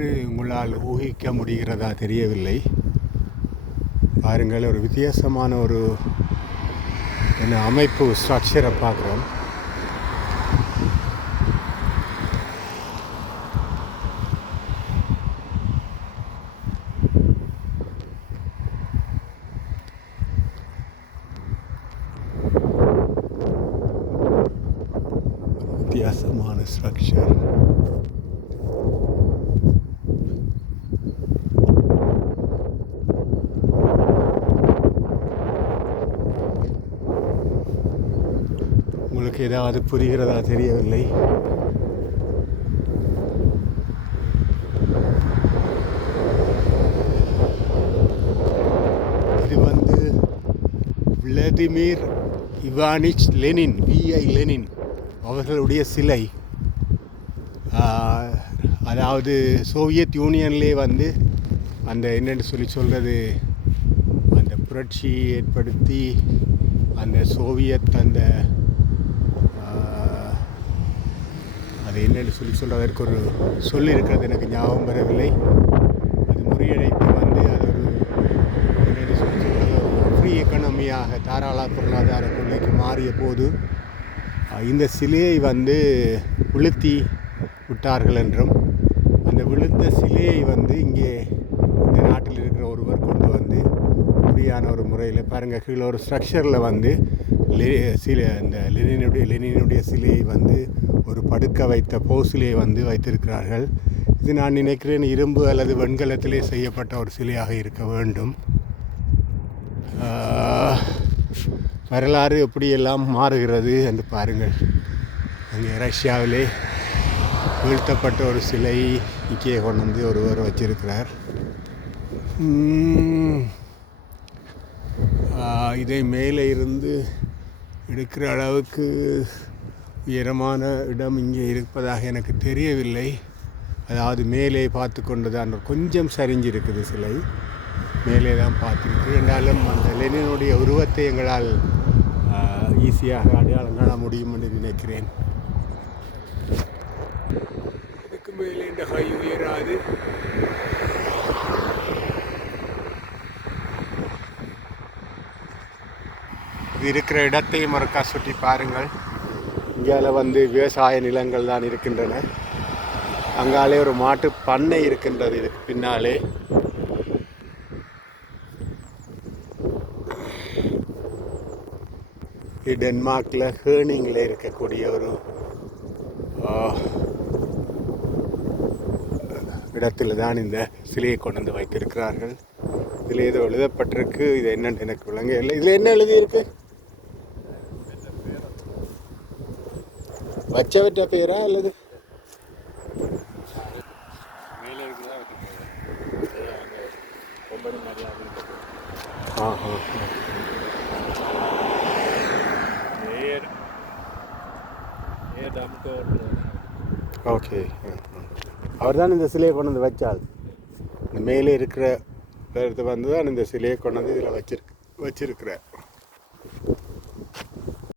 என்று உங்களால் ஊகிக்க முடிகிறதா தெரியவில்லை. பாருங்கள், ஒரு வித்தியாசமான ஒரு அமைப்பு ஸ்ட்ரக்சரை பார்க்குறோம். வித்தியாசமான ஸ்ட்ரக்சர். உங்களுக்கு ஏதாவது புரிகிறதா தெரியவில்லை. இது விளாடிமிர் இவானிச் லெனின், விஐ லெனின் அவர்களுடைய சிலை. அதாவது சோவியத் யூனியன்லேயே அந்த என்னென்னு சொல்கிறது, அந்த புரட்சி ஏற்படுத்தி அந்த சோவியத் அது என்னென்னு சொல்கிறதற்கு ஒரு சொல்லி இருக்கிறது எனக்கு ஞாபகம் வரவில்லை. அது முறியடைத்து அது ஒரு என்னென்னு சொல்கிறது, ஒரு ஃப்ரீ எக்கனாமியாக தாராள பொருளாதார கொள்கைக்கு மாறிய போது இந்த சிலையை விழுத்தி விட்டார்கள் என்றும், அந்த விழுந்த சிலையை இங்கே இந்த நாட்டில் இருக்கிற ஒருவர் கொண்டு இப்படியான ஒரு முறையில் பாருங்கள், கீழே ஒரு ஸ்ட்ரக்சரில் இந்த லெனினுடைய சிலையை ஒரு படுக்க வைத்த போசிலையை வைத்திருக்கிறார்கள். இது நான் நினைக்கிறேன் இரும்பு அல்லது வெண்கலத்திலே செய்யப்பட்ட ஒரு சிலையாக இருக்க வேண்டும். வரலாறு எப்படியெல்லாம் மாறுகிறது என்று பாருங்கள். அங்கே ரஷ்யாவிலே வீழ்த்தப்பட்ட ஒரு சிலை இங்கே கொண்டு ஒருவர் வச்சிருக்கிறார். இதை மேலே இருந்து எடுக்கிற அளவுக்கு உயரமான இடம் இங்கே இருப்பதாக எனக்கு தெரியவில்லை. அதாவது மேலே பார்த்து கொண்டு தான் கொஞ்சம் சரிஞ்சிருக்குது சிலை, மேலே தான் பார்த்துருக்கு. என்றாலும் அந்த லெனினுடைய உருவத்தை எங்களால் ஈஸியாக அடையாளம் காண முடியும் என்று நினைக்கிறேன். இதுக்கு மேலே இந்த கை உயராது. இது இருக்கிற இடத்தையும் மறுக்கா சுற்றி பாருங்கள். இங்கே விவசாய நிலங்கள் தான் இருக்கின்றன. அங்காலே ஒரு மாட்டு பண்ணை இருக்கின்றது இதுக்கு பின்னாலே. டென்மார்க்கில் ஹேர்னிங்கில் இருக்கக்கூடிய ஒரு இடத்துல தான் இந்த சிலையை கொண்டு வைத்திருக்கிறார்கள். இதில் ஏதோ எழுதப்பட்டிருக்கு, இது என்னன்னு எனக்கு விளங்க இல்லை. இதில் என்ன எழுதியிருக்கு? வச்சவற்ற பேரா அல்லது ஓகே, அவர் தான் இந்த சிலையை கொண்டு வச்சால். இந்த மேலே இருக்கிற பேரத்தை தான் இந்த சிலையை கொண்டு இதில் வச்சிருக்கிறார்.